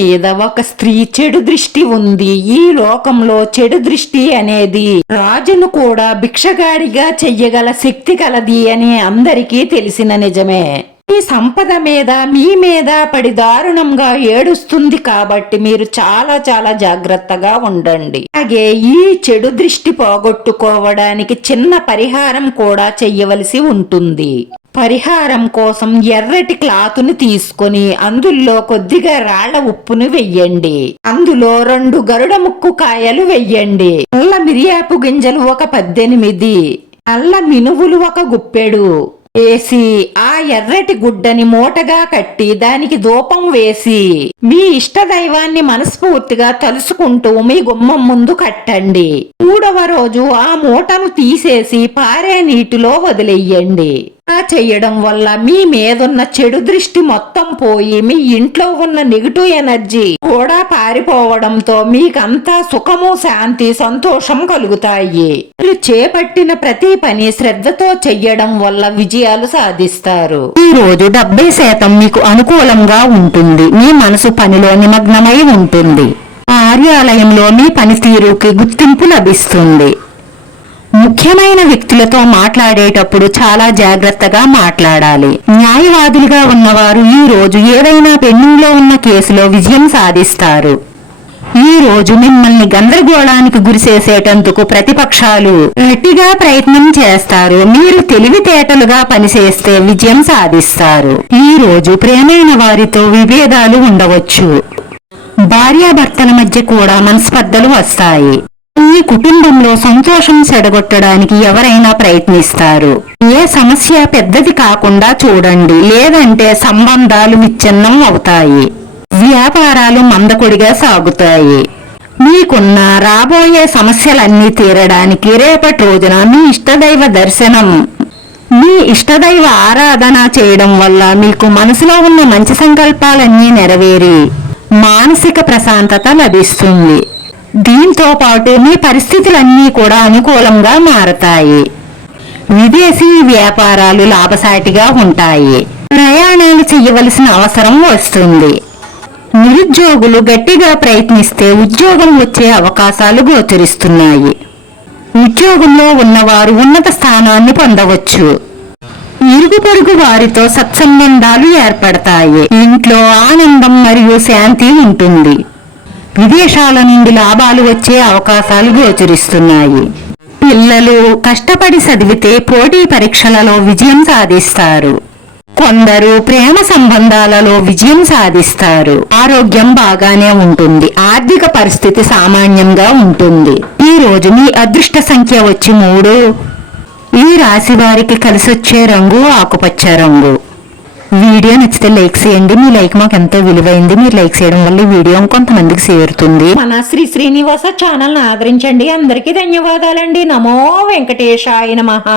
మీద ఒక స్త్రీ చెడు దృష్టి ఉంది. ఈ లోకంలో చెడు దృష్టి అనేది రాజును కూడా భిక్షగాడిగా చెయ్యగల శక్తి కలది అని అందరికీ తెలిసిన నిజమే. ఈ సంపద మీద మీ మీద పడి దారుణంగా ఏడుస్తుంది కాబట్టి మీరు చాలా చాలా జాగ్రత్తగా ఉండండి. అలాగే ఈ చెడు దృష్టి పోగొట్టుకోవడానికి చిన్న పరిహారం కూడా చెయ్యవలసి ఉంటుంది. పరిహారం కోసం ఎర్రటి క్లాతుని తీసుకొని అందులో కొద్దిగా రాళ్ళ ఉప్పును వెయ్యండి. అందులో రెండు గరుడ ముక్కు కాయలు వెయ్యండి. నల్ల మిరియాపు గింజలు ఒక పద్దెనిమిది. నల్ల మినువులు ఒక గుప్పెడు. వేసి ఆ ఎర్రటి గుడ్డని మూటగా కట్టి దానికి ధూపం వేసి మీ ఇష్ట దైవాన్ని మనస్ఫూర్తిగా తలుసుకుంటూ మీ గుమ్మం ముందు కట్టండి. మూడవ రోజు ఆ మూటను తీసేసి పారే నీటిలో వదిలేయండి. ఆ చేయడం వల్ల మీ మీదున్న చెడు దృష్టి మొత్తం పోయి మీ ఇంట్లో ఉన్న నెగిటివ్ ఎనర్జీ కూడా పారిపోవడంతో మీకంతా సుఖము శాంతి సంతోషం కలుగుతాయి. చేపట్టిన ప్రతి పని శ్రద్ధతో చెయ్యడం వల్ల విజయాలు సాధిస్తారు. ఈ రోజు డెబ్బై శాతం మీకు అనుకూలంగా ఉంటుంది. మీ మనసు పనిలో నిమగ్నమై ఉంటుంది. కార్యాలయంలో మీ పనితీరుకి గుర్తింపు లభిస్తుంది. ముఖ్యమైన వ్యక్తులతో మాట్లాడేటప్పుడు చాలా జాగ్రత్తగా మాట్లాడాలి. న్యాయవాదులుగా ఉన్నవారు ఈ రోజు ఏదైనా పెండింగ్లో ఉన్న కేసులో విజయం సాధిస్తారు. ఈ రోజు మిమ్మల్ని గందరగోళానికి గురిచేసేటందుకు ప్రతిపక్షాలు గట్టిగా ప్రయత్నం చేస్తారు. మీరు తెలివితేటలుగా పనిచేస్తే విజయం సాధిస్తారు. ఈ రోజు ప్రేమైన వారితో విభేదాలు ఉండవచ్చు. భార్యాభర్తల మధ్య కూడా మనస్పర్ధలు వస్తాయి. ఈ కుటుంబంలో సంతోషం చెడగొట్టడానికి ఎవరైనా ప్రయత్నిస్తారు. ఏ సమస్య పెద్దది కాకుండా చూడండి. లేదంటే సంబంధాలు విచ్ఛిన్నం అవుతాయి. వ్యాపారాలు మందకొడిగా సాగుతాయి. మీకున్న రాబోయే సమస్యలన్నీ తీరడానికి రేపటి రోజున మీ ఇష్టదైవ దర్శనం. మీ ఇష్టదైవ ఆరాధన చేయడం వల్ల మీకు మనసులో ఉన్న మంచి సంకల్పాలన్నీ నెరవేరి మానసిక ప్రశాంతత లభిస్తుంది. దీంతో పాటు మీ పరిస్థితులన్నీ కూడా అనుకూలంగా మారతాయి. విదేశీ వ్యాపారాలు లాభసాటిగా ఉంటాయి. ప్రయాణాలు చేయవలసిన అవసరం వస్తుంది. నిరుద్యోగులు గట్టిగా ప్రయత్నిస్తే ఉద్యోగం వచ్చే అవకాశాలు గోచరిస్తున్నాయి. ఉద్యోగంలో ఉన్నవారు ఉన్నత స్థానాన్ని పొందవచ్చు. ఇరుగు పొరుగు వారితో సత్సంబంధాలు ఏర్పడతాయి. ఇంట్లో ఆనందం మరియు శాంతి ఉంటుంది. విదేశాల నుండి లాభాలు వచ్చే అవకాశాలు గోచరిస్తున్నాయి. పిల్లలు కష్టపడి చదివితే పోటీ పరీక్షలలో విజయం సాధిస్తారు. కొందరు ప్రేమ సంబంధాలలో విజయం సాధిస్తారు. ఆరోగ్యం బాగానే ఉంటుంది. ఆర్థిక పరిస్థితి సామాన్యంగా ఉంటుంది. ఈ రోజు మీ అదృష్ట సంఖ్య వచ్చి మూడు. ఈ రాశి వారికి కలిసొచ్చే రంగు ఆకుపచ్చ రంగు. వీడియో నచ్చితే లైక్ చేయండి. మీ లైక్ మాకు ఎంతో విలువైంది. మీరు లైక్ చేయడం వల్ల వీడియో కొంతమందికి చేరుతుంది. మన శ్రీ శ్రీనివాస ఛానల్ ఆదరించండి. అందరికీ ధన్యవాదాలండి. నమో వెంకటేశాయ నమః.